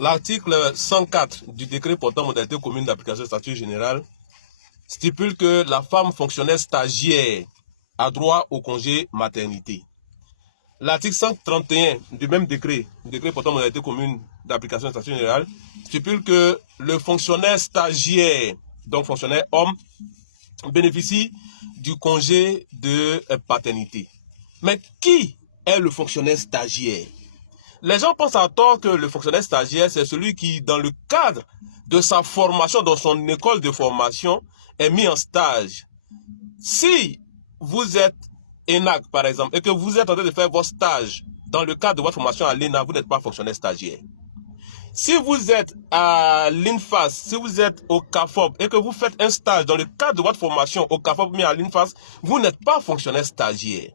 L'article 104 du décret portant modalité commune d'application du statut général stipule que la femme fonctionnaire stagiaire a droit au congé maternité. L'article 131 du même décret portant modalité commune d'application du statut général, stipule que le fonctionnaire stagiaire, donc fonctionnaire homme, bénéficie du congé de paternité. Mais qui est le fonctionnaire stagiaire? Les gens pensent à tort que le fonctionnaire stagiaire, c'est celui qui, dans le cadre de sa formation, dans son école de formation, est mis en stage. Si vous êtes ENAC, par exemple, et que vous êtes en train de faire votre stage dans le cadre de votre formation à l'ENA, vous n'êtes pas fonctionnaire stagiaire. Si vous êtes à l'INFAS, si vous êtes au CAFOB et que vous faites un stage dans le cadre de votre formation au CAFOB mais à l'INFAS, vous n'êtes pas fonctionnaire stagiaire.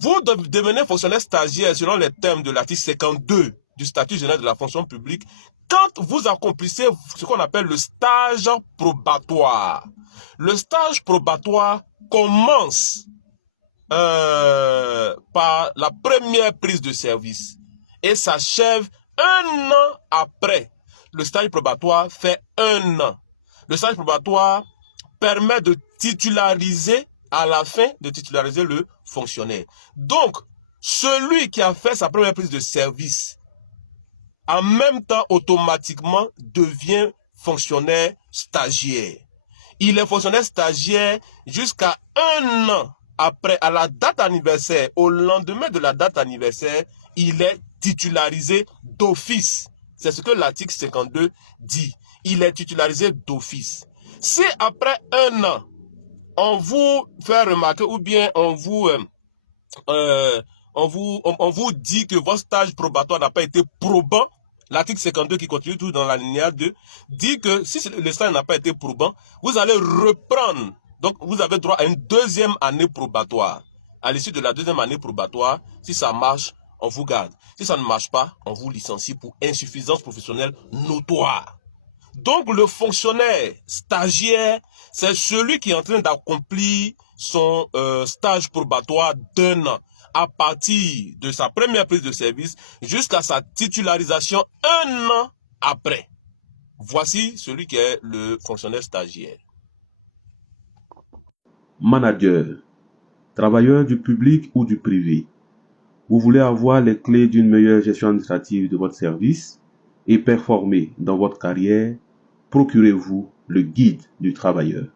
Vous devenez fonctionnaire stagiaire selon les termes de l'article 52 du statut général de la fonction publique quand vous accomplissez ce qu'on appelle le stage probatoire. Le stage probatoire commence par la première prise de service et s'achève 1 an après. Le stage probatoire fait 1 an. Le stage probatoire permet de titulariser, à la fin, de titulariser le fonctionnaire. Donc, celui qui a fait sa première prise de service, en même temps, automatiquement, devient fonctionnaire stagiaire. Il est fonctionnaire stagiaire jusqu'à 1 an après, à la date anniversaire, au lendemain de la date anniversaire, il est titularisé d'office. C'est ce que l'article 52 dit. Il est titularisé d'office. Si après 1 an, on vous fait remarquer ou bien on vous dit que votre stage probatoire n'a pas été probant, l'article 52 qui continue tout dans l'alinéa 2 dit que si le stage n'a pas été probant, vous allez reprendre. Donc vous avez droit à une 2e année probatoire. À l'issue de la 2e année probatoire, si ça marche, on vous garde. Si ça ne marche pas, on vous licencie pour insuffisance professionnelle notoire. Donc le fonctionnaire stagiaire, c'est celui qui est en train d'accomplir son stage probatoire d'1 an à partir de sa première prise de service jusqu'à sa titularisation 1 an après. Voici celui qui est le fonctionnaire stagiaire. Manager, travailleur du public ou du privé. Vous voulez avoir les clés d'une meilleure gestion administrative de votre service et performer dans votre carrière, procurez-vous le guide du travailleur.